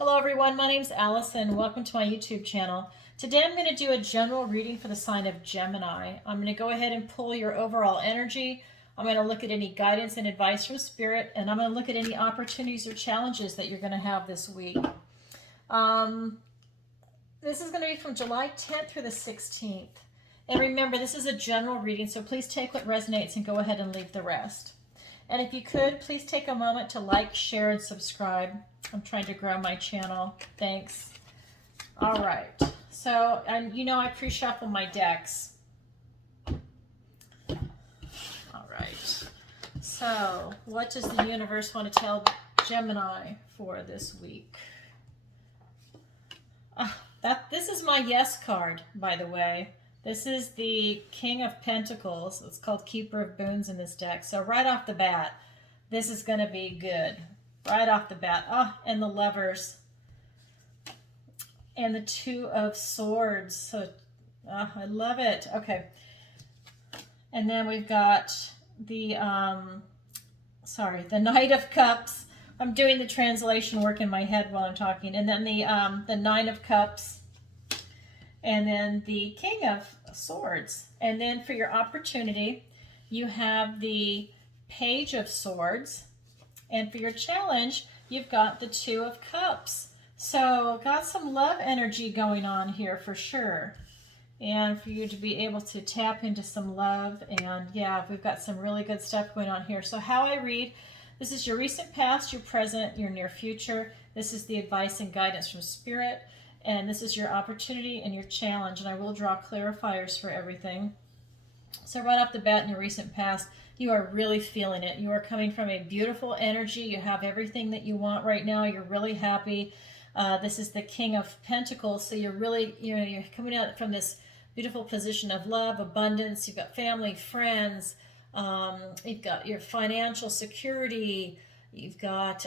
Hello everyone, my name's Allison. Welcome to my YouTube channel. Today I'm going to do a general reading for the sign of Gemini. I'm going to go ahead and pull your overall energy. I'm going to look at any guidance and advice from Spirit, and I'm going to look at any opportunities or challenges that you're going to have this week. This is going to be from July 10th through the 16th. And remember, this is a general reading, so please take what resonates and go ahead and leave the rest. And if you could, please take a moment to like, share, and subscribe. I'm trying to grow my channel. Thanks. All right. So, I pre-shuffle my decks. All right. So, what does the universe want to tell Gemini for this week? This is my yes card, by the way. This is the King of Pentacles. It's called Keeper of Boons in this deck. So right off the bat, this is going to be good. Right off the bat. And the Lovers. And the Two of Swords. So, I love it. Okay. And then we've got the, the Knight of Cups. I'm doing the translation work in my head while I'm talking. And then the Nine of Cups. And then the King of Swords. And then for your opportunity, you have the Page of Swords. And for your challenge, you've got the Two of Cups. So got some love energy going on here for sure. And for you to be able to tap into some love. And yeah, we've got some really good stuff going on here. So how I read, this is your recent past, your present, your near future. This is the advice and guidance from Spirit. And this is your opportunity and your challenge. And I will draw clarifiers for everything. So right off the bat in your recent past, you are really feeling it. You are coming from a beautiful energy. You have everything that you want right now. You're really happy. This is the King of Pentacles. So you're really, you're coming out from this beautiful position of love, abundance. You've got family, friends. You've got your financial security. You've got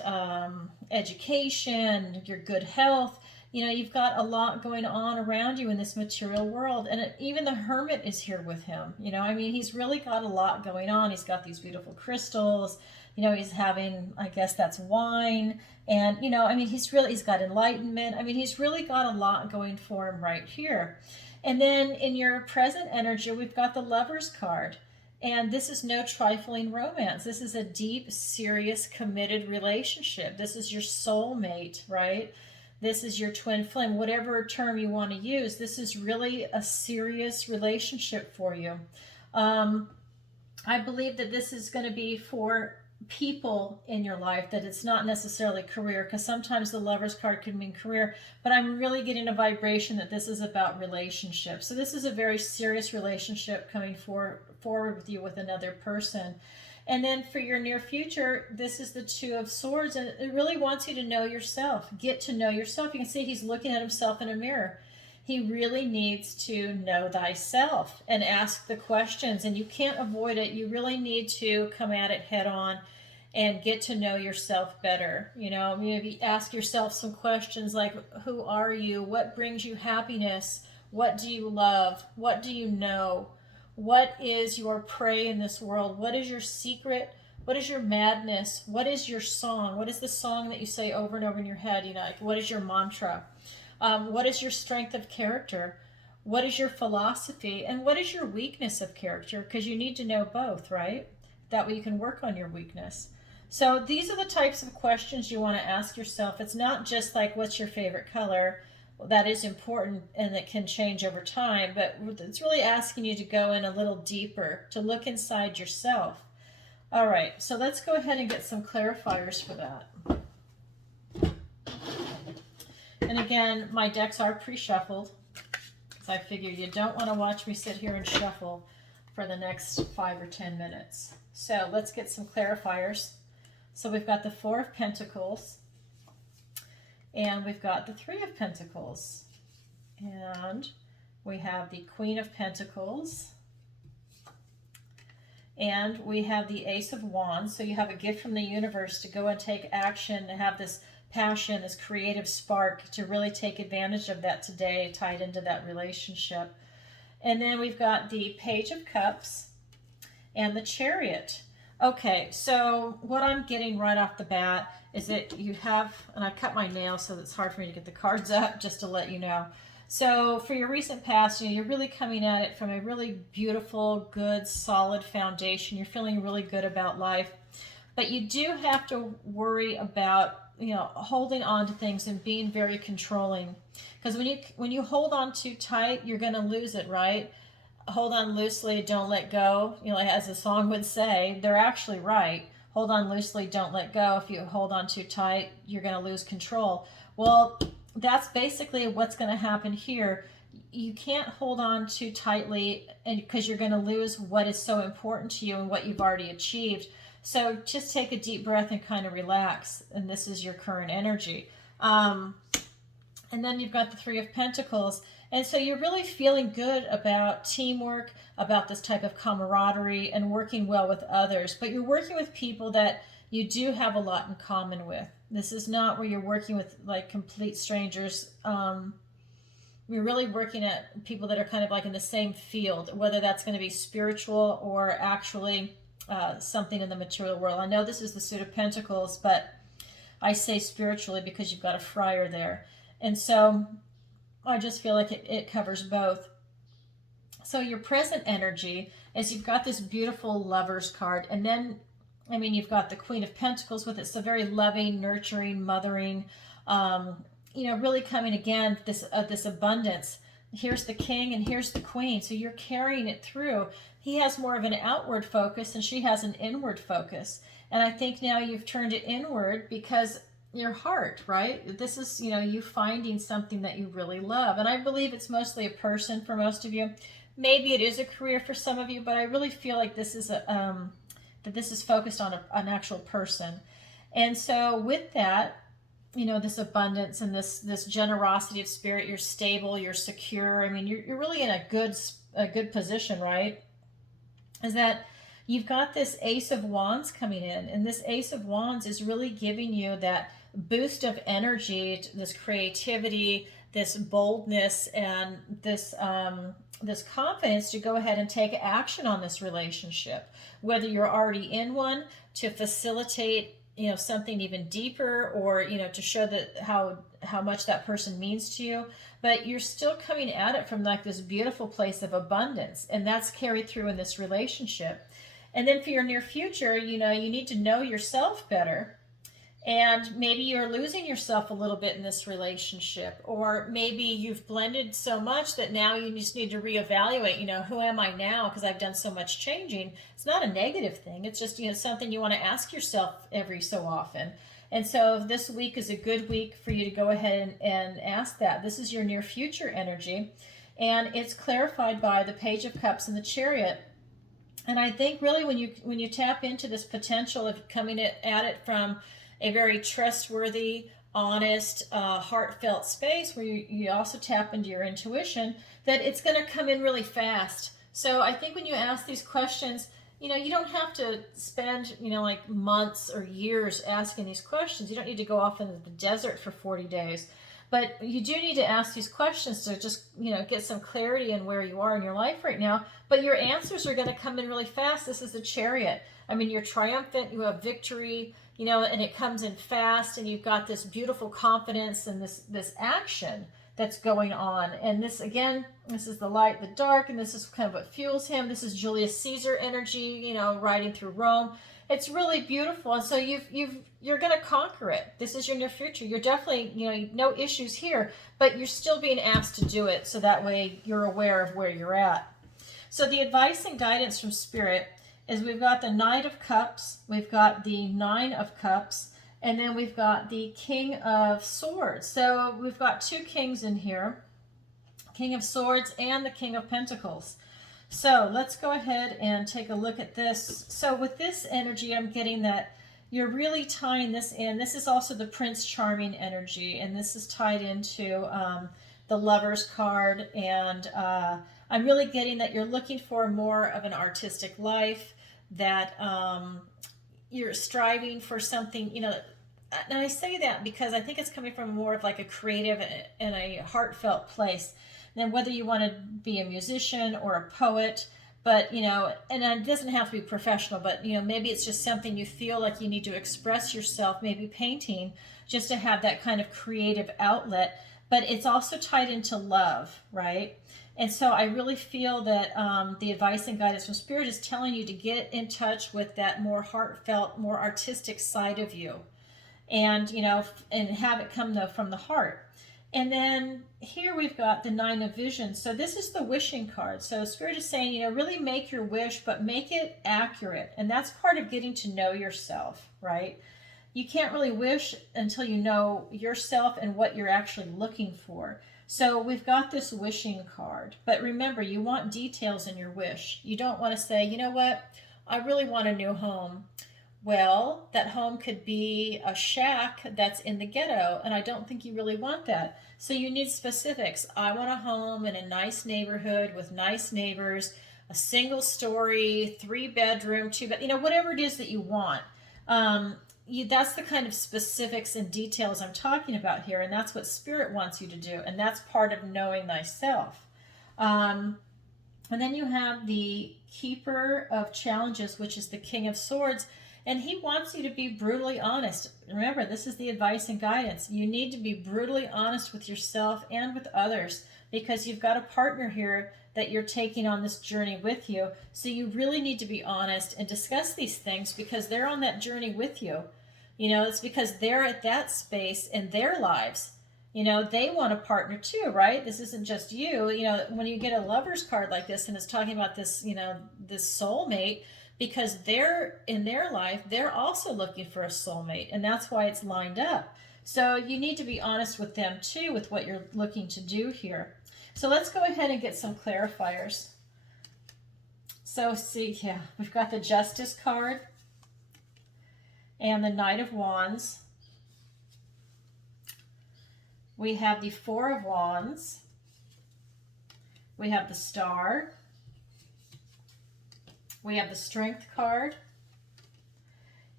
education, your good health. You've got a lot going on around you in this material world. And even the Hermit is here with him. He's really got a lot going on. He's got these beautiful crystals. He's having, I guess that's wine. And, he's got enlightenment. He's really got a lot going for him right here. And then in your present energy, we've got the Lovers card. And this is no trifling romance. This is a deep, serious, committed relationship. This is your soulmate, right? This is your twin flame, whatever term you want to use. This is really a serious relationship for you. I believe that this is going to be for people in your life, that it's not necessarily career, because sometimes the Lovers card can mean career, but I'm really getting a vibration that this is about relationships. So this is a very serious relationship coming forward with you with another person. And then for your near future, this is the Two of Swords, and it really wants you to know yourself, get to know yourself. You can see he's looking at himself in a mirror. He really needs to know thyself and ask the questions, and you can't avoid it. You really need to come at it head on and get to know yourself better. Maybe ask yourself some questions like, who are you? What brings you happiness? What do you love? What do you know? What is your prey in this world? What is your secret? What is your madness? What is your song? What is the song that you say over and over in your head? What is your mantra? What is your strength of character? What is your philosophy? And what is your weakness of character? Because you need to know both, right? That way you can work on your weakness. So these are the types of questions you want to ask yourself. It's not just like, what's your favorite color? That is important and it can change over time, but it's really asking you to go in a little deeper, to look inside yourself. All right, so let's go ahead and get some clarifiers for that. And again, my decks are pre-shuffled, so I figure you don't want to watch me sit here and shuffle for the next 5 or 10 minutes. So let's get some clarifiers. So we've got the Four of Pentacles. And we've got the Three of Pentacles. And we have the Queen of Pentacles. And we have the Ace of Wands. So you have a gift from the universe to go and take action, and have this passion, this creative spark to really take advantage of that today, tied into that relationship. And then we've got the Page of Cups and the Chariot. Okay, so what I'm getting right off the bat is that you have, and I cut my nails so it's hard for me to get the cards up, just to let you know. So for your recent past, you're really coming at it from a really beautiful, good, solid foundation. You're feeling really good about life, but you do have to worry about, holding on to things and being very controlling. Because when you hold on too tight, you're going to lose it, right? Hold on loosely, don't let go. As the song would say, they're actually right. Hold on loosely, don't let go. If you hold on too tight, you're going to lose control. Well, that's basically what's going to happen here. You can't hold on too tightly, and because you're going to lose what is so important to you and what you've already achieved. So just take a deep breath and kind of relax. And this is your current energy. And then you've got the Three of Pentacles. And so you're really feeling good about teamwork, about this type of camaraderie and working well with others. But you're working with people that you do have a lot in common with. This is not where you're working with like complete strangers. You're really working at people that are kind of like in the same field, whether that's going to be spiritual or actually something in the material world. I know this is the Suit of Pentacles, but I say spiritually because you've got a friar there. And so I just feel like it covers both. So your present energy is you've got this beautiful Lovers card. And then, you've got the Queen of Pentacles with it. So very loving, nurturing, mothering, really coming again, this abundance. Here's the King and here's the Queen. So you're carrying it through. He has more of an outward focus and she has an inward focus. And I think now you've turned it inward because your heart, right? This is, you finding something that you really love. And I believe it's mostly a person for most of you. Maybe it is a career for some of you, but I really feel like this is that this is focused on an actual person. And so with that, this abundance and this generosity of spirit, you're stable, you're secure. You're really in a good position, right? Is that you've got this Ace of Wands coming in, and this Ace of Wands is really giving you that boost of energy, this creativity, this boldness, and this confidence to go ahead and take action on this relationship, whether you're already in one, to facilitate something even deeper, or to show that how much that person means to you. But you're still coming at it from like this beautiful place of abundance, and that's carried through in this relationship. And then for your near future, you need to know yourself better. And maybe you're losing yourself a little bit in this relationship, or maybe you've blended so much that now you just need to reevaluate, who am I now? Because I've done so much changing. It's not a negative thing. It's just, something you want to ask yourself every so often. And so this week is a good week for you to go ahead and ask that. This is your near future energy, and it's clarified by the Page of Cups and the Chariot. And I think really when you tap into this potential of coming at it from a very trustworthy, honest, heartfelt space where you also tap into your intuition, that it's going to come in really fast. So I think when you ask these questions, you don't have to spend, like months or years asking these questions. You don't need to go off into the desert for 40 days. But you do need to ask these questions to just, get some clarity in where you are in your life right now. But your answers are going to come in really fast. This is the Chariot. You're triumphant, you have victory, and it comes in fast, and you've got this beautiful confidence and this action that's going on. And this, again, this is the light, the dark, and this is kind of what fuels him. This is Julius Caesar energy, riding through Rome. It's really beautiful. And so you're going to conquer it. This is your near future. You're definitely, no issues here, but you're still being asked to do it. So that way you're aware of where you're at. So the advice and guidance from Spirit is we've got the Knight of Cups, we've got the Nine of Cups, and then we've got the King of Swords. So we've got two kings in here, King of Swords and the King of Pentacles. So let's go ahead and take a look at this. So with this energy, I'm getting that you're really tying this in. This is also the Prince Charming energy, and this is tied into the Lovers card. And I'm really getting that you're looking for more of an artistic life, that you're striving for something, and I say that because I think it's coming from more of like a creative and a heartfelt place. Then whether you want to be a musician or a poet, But, and it doesn't have to be professional, but, maybe it's just something you feel like you need to express yourself, maybe painting, just to have that kind of creative outlet. But it's also tied into love, right? And so I really feel that the advice and guidance from Spirit is telling you to get in touch with that more heartfelt, more artistic side of you. And, and have it come from the heart. And then here we've got the 9 of Visions. So this is the wishing card. So Spirit is saying, really make your wish, but make it accurate. And that's part of getting to know yourself, right? You can't really wish until you know yourself and what you're actually looking for. So we've got this wishing card. But remember, you want details in your wish. You don't want to say, you know what, I really want a new home. Well, that home could be a shack that's in the ghetto, and I don't think you really want that. So you need specifics. I want a home in a nice neighborhood with nice neighbors, a single story, 3-bedroom, 2-bed, whatever it is that you want. That's the kind of specifics and details I'm talking about here, and that's what Spirit wants you to do, and that's part of knowing thyself. And then you have the Keeper of Challenges, which is the King of Swords. And he wants you to be brutally honest. Remember, this is the advice and guidance. You need to be brutally honest with yourself and with others, because you've got a partner here that you're taking on this journey with you. So you really need to be honest and discuss these things, because they're on that journey with you. It's because they're at that space in their lives. They want a partner too, right? This isn't just you. When you get a lover's card like this and it's talking about this, this soulmate, because they're in their life, they're also looking for a soulmate, and that's why it's lined up. So you need to be honest with them too, with what you're looking to do here. So let's go ahead and get some clarifiers. So we've got the Justice card and the Knight of Wands. We have the 4 of Wands. We have the Star. We have the Strength card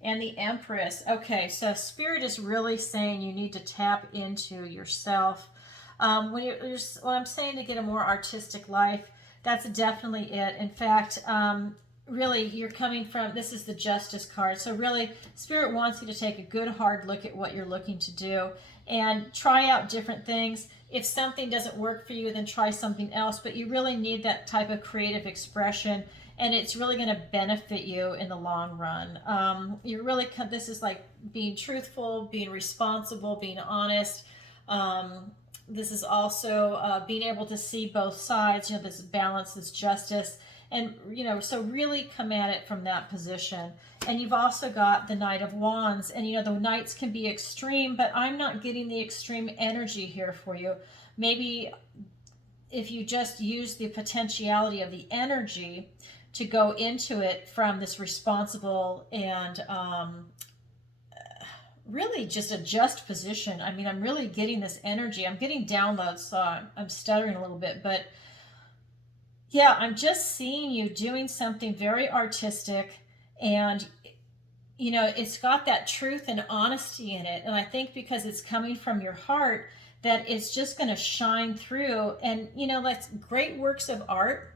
and the Empress. Okay, so Spirit is really saying you need to tap into yourself. When I'm saying to get a more artistic life, that's definitely it. In fact, really, you're coming from, this is the Justice card. So really, Spirit wants you to take a good hard look at what you're looking to do and try out different things. If something doesn't work for you, then try something else. But you really need that type of creative expression, and it's really going to benefit you in the long run. This is like being truthful, being responsible, being honest. This is also being able to see both sides, this balance, this justice. And, so really come at it from that position. And you've also got the Knight of Wands. And, the Knights can be extreme, but I'm not getting the extreme energy here for you. Maybe if you just use the potentiality of the energy to go into it from this responsible and really just a just position. I mean, I'm really getting this energy. I'm getting downloads, so I'm stuttering a little bit, but yeah, I'm just seeing you doing something very artistic, and it's got that truth and honesty in it. And I think because it's coming from your heart, that it's just going to shine through. And that's great works of art.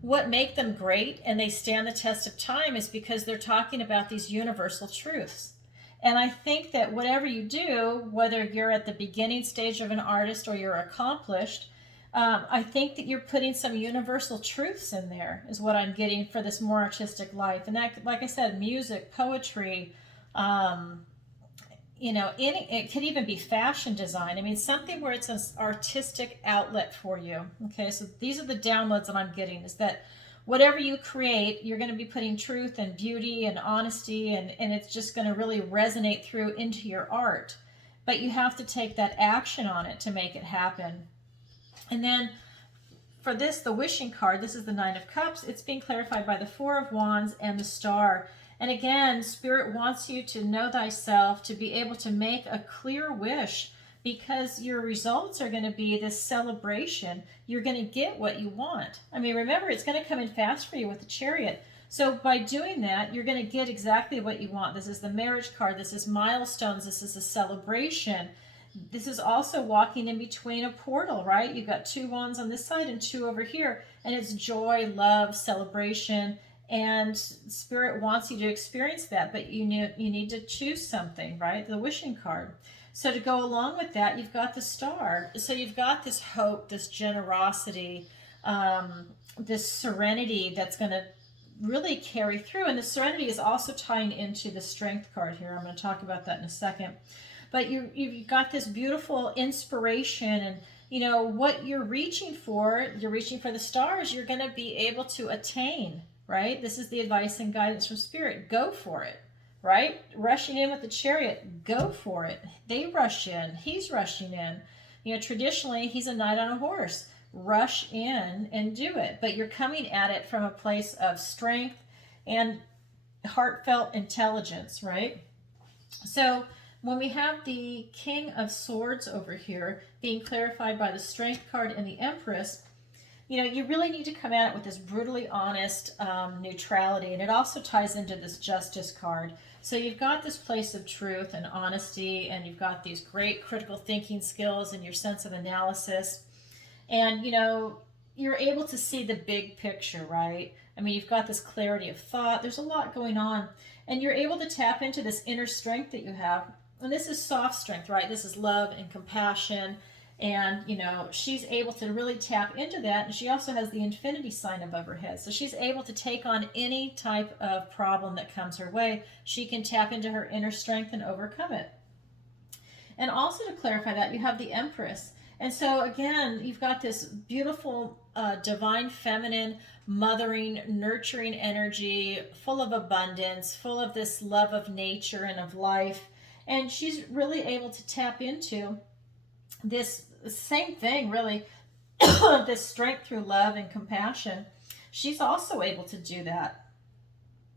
What make them great and they stand the test of time is because they're talking about these universal truths. And I think that whatever you do, whether you're at the beginning stage of an artist or you're accomplished, I think that you're putting some universal truths in there, is what I'm getting for this more artistic life. And that, like I said, music, poetry, it could even be fashion design. I mean, something where it's an artistic outlet for you. Okay, so these are the downloads that I'm getting, is that whatever you create, you're going to be putting truth and beauty and honesty, and it's just going to really resonate through into your art. But you have to take that action on it to make it happen. And then for this, the wishing card, this is the 9 of Cups. It's being clarified by the 4 of Wands and the Star. And again, Spirit wants you to know thyself, to be able to make a clear wish, because your results are going to be this celebration. You're going to get what you want. I mean, remember, it's going to come in fast for you with the Chariot. So by doing that, you're going to get exactly what you want. This is the marriage card. This is milestones. This is a celebration. This is also walking in between a portal, right? You've got 2 wands on this side and 2 over here, and it's joy, love, celebration, and Spirit wants you to experience that, but you need to choose something, right? The wishing card. So to go along with that, you've got the Star. So you've got this hope, this generosity, this serenity that's going to really carry through. And the serenity is also tying into the Strength card here. I'm going to talk about that in a second. But you've got this beautiful inspiration, and you know what you're reaching for. You're reaching for the stars. You're going to be able to attain, right? This is the advice and guidance from Spirit. Go for it, right? Rushing in with the Chariot. Go for it. They rush in. He's rushing in. You know, traditionally, he's a knight on a horse. Rush in and do it. But you're coming at it from a place of strength and heartfelt intelligence, right? So when we have the King of Swords over here being clarified by the Strength card and the Empress, you know, you really need to come at it with this brutally honest neutrality. And it also ties into this Justice card. So you've got this place of truth and honesty, and you've got these great critical thinking skills and your sense of analysis. And, you know, you're able to see the big picture, right? I mean, you've got this clarity of thought. There's a lot going on. And you're able to tap into this inner strength that you have. And this is soft strength, right? This is love and compassion. And, you know, she's able to really tap into that. And she also has the infinity sign above her head. So she's able to take on any type of problem that comes her way. She can tap into her inner strength and overcome it. And also to clarify that, you have the Empress. And so, again, you've got this beautiful divine feminine, mothering, nurturing energy, full of abundance, full of this love of nature and of life. And she's really able to tap into this same thing, really, this strength through love and compassion. She's also able to do that.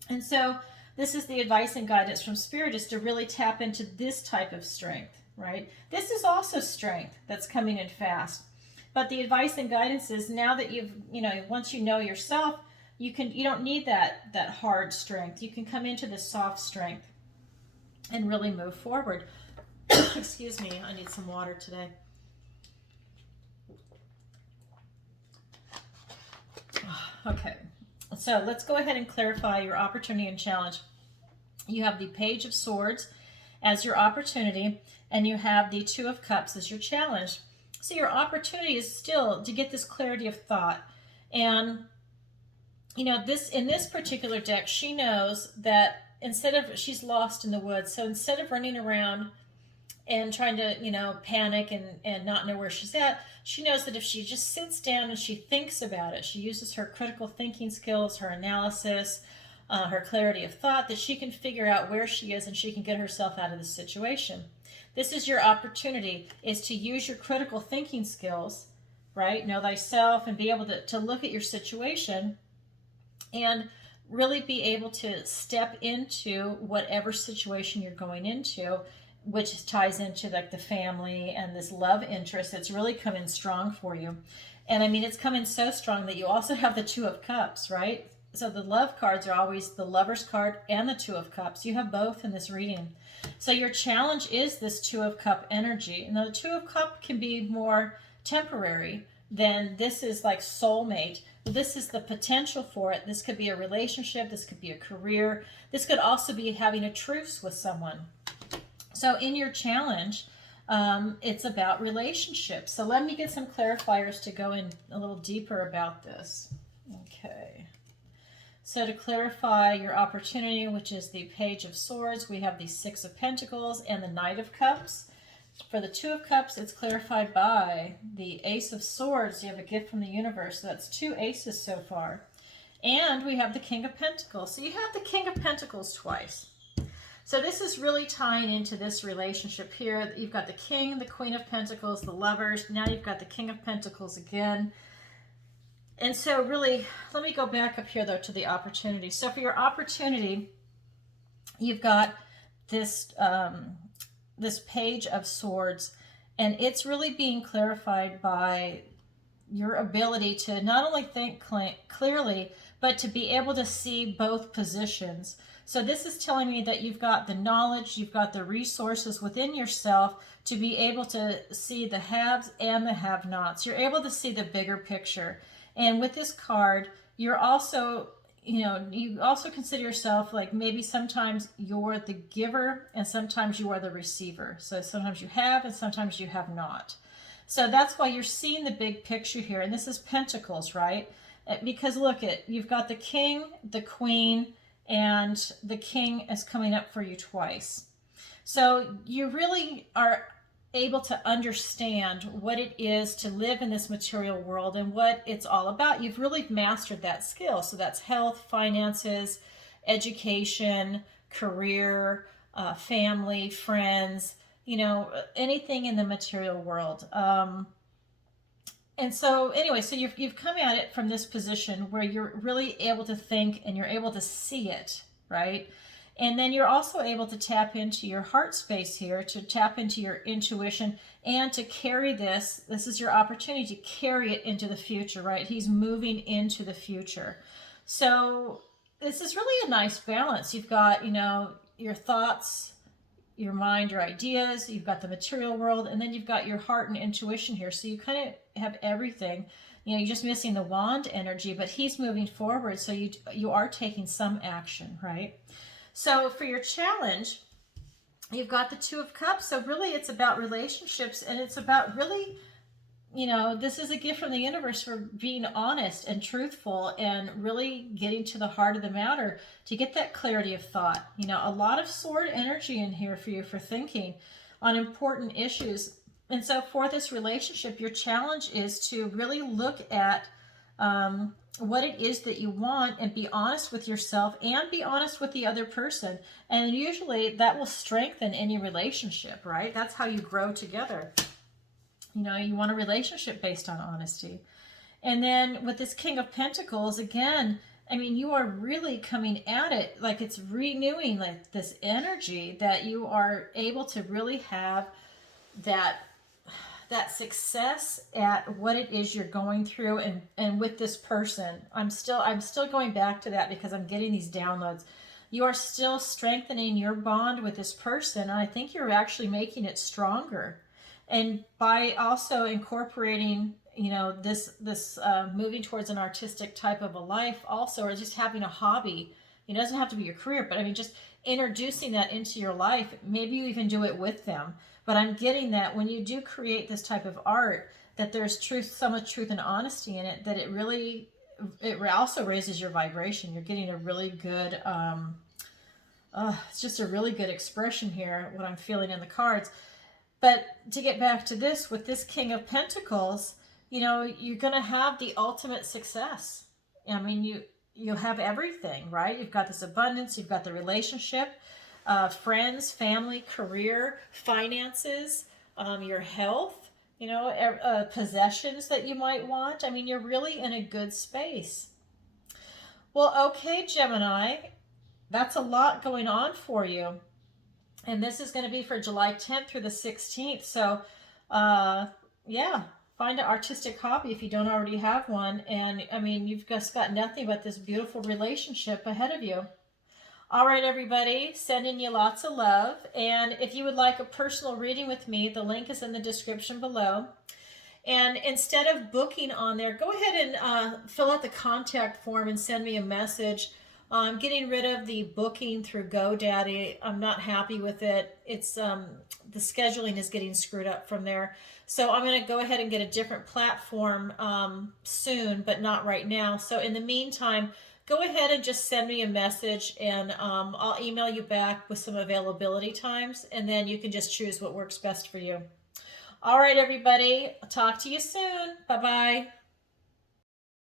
And so this is the advice and guidance from Spirit, is to really tap into this type of strength, right? This is also strength that's coming in fast. But the advice and guidance is, now that you've, you know, once you know yourself, you don't need that hard strength. You can come into the soft strength and really move forward. Excuse me, I need some water today. Okay, so let's go ahead and clarify your opportunity and challenge. You have the Page of Swords as your opportunity, and you have the Two of Cups as your challenge. So your opportunity is still to get this clarity of thought. And, you know, in this particular deck, she knows that she's lost in the woods. So instead of running around and trying to, you know, panic and not know where she's at, she knows that if she just sits down and she thinks about it, she uses her critical thinking skills, her analysis, her clarity of thought, that she can figure out where she is and she can get herself out of the situation. This is your opportunity, is to use your critical thinking skills, right? Know thyself, and be able to look at your situation and really be able to step into whatever situation you're going into, which ties into like the family and this love interest that's really come in strong for you. And I mean, it's come in so strong that you also have the Two of Cups, right? So the love cards are always the Lover's card and the Two of Cups. You have both in this reading. So your challenge is this Two of Cup energy. Now the Two of Cup can be more temporary than this is like soulmate. This is the potential for it. This could be a relationship. This could be a career. This could also be having a truce with someone. So in your challenge, it's about relationships. So let me get some clarifiers to go in a little deeper about this. Okay. So to clarify your opportunity, which is the Page of Swords, we have the Six of Pentacles and the Knight of Cups. For the Two of Cups, it's clarified by the Ace of Swords. You have a gift from the universe. So that's 2 aces so far. And we have the King of Pentacles. So you have the King of Pentacles twice. So this is really tying into this relationship here. You've got the King, the Queen of Pentacles, the Lovers. Now you've got the King of Pentacles again. And so really, let me go back up here, though, to the opportunity. So for your opportunity, you've got this, this Page of Swords, and it's really being clarified by your ability to not only think clearly, but to be able to see both positions. So this is telling me that you've got the knowledge, you've got the resources within yourself to be able to see the haves and the have-nots. You're able to see the bigger picture. And with this card, you're also, you also consider yourself like maybe sometimes you're the giver and sometimes you are the receiver. So sometimes you have and sometimes you have not. So that's why you're seeing the big picture here. And this is Pentacles, right? Because look you've got the King, the Queen, and the King is coming up for you twice. So you really are able to understand what it is to live in this material world and what it's all about. You've really mastered that skill. So that's health, finances, education, career, family, friends, anything in the material world. And so anyway, so you've come at it from this position where you're really able to think and you're able to see it, right? And then you're also able to tap into your heart space here, to tap into your intuition and to carry this. This is your opportunity to carry it into the future, right? He's moving into the future. So this is really a nice balance. You've got, your thoughts, your mind, your ideas, you've got the material world, and then you've got your heart and intuition here. So you kind of have everything. You're just missing the wand energy, but he's moving forward. So you are taking some action, right? So for your challenge, you've got the Two of Cups. So really it's about relationships, and it's about really, this is a gift from the universe for being honest and truthful and really getting to the heart of the matter to get that clarity of thought. A lot of sword energy in here for you for thinking on important issues. And so for this relationship, your challenge is to really look at what it is that you want and be honest with yourself and be honest with the other person. And usually that will strengthen any relationship, right? That's how you grow together. You want a relationship based on honesty. And then with this King of Pentacles, again, you are really coming at it like it's renewing like this energy that you are able to really have that success at what it is you're going through and with this person. I'm still going back to that because I'm getting these downloads. You are still strengthening your bond with this person, and I think you're actually making it stronger. And by also incorporating, this moving towards an artistic type of a life also, or just having a hobby, it doesn't have to be your career, but just introducing that into your life. Maybe you even do it with them. But I'm getting that when you do create this type of art, that there's truth, so much truth and honesty in it, that it also raises your vibration. You're getting a really good, it's just a really good expression here, what I'm feeling in the cards. But to get back to this, with this King of Pentacles, you're going to have the ultimate success. You have everything, right? You've got this abundance, you've got the relationship, friends, family, career, finances, your health, possessions that you might want. You're really in a good space. Well, okay, Gemini, that's a lot going on for you. And this is going to be for July 10th through the 16th. So, yeah, find an artistic hobby if you don't already have one. And, you've just got nothing but this beautiful relationship ahead of you. All right, everybody, sending you lots of love. And if you would like a personal reading with me, the link is in the description below. And instead of booking on there, go ahead and fill out the contact form and send me a message. I'm getting rid of the booking through GoDaddy. I'm not happy with it. It's the scheduling is getting screwed up from there. So I'm going to go ahead and get a different platform soon, but not right now. So in the meantime, go ahead and just send me a message, and I'll email you back with some availability times, and then you can just choose what works best for you. All right, everybody. I'll talk to you soon. Bye-bye.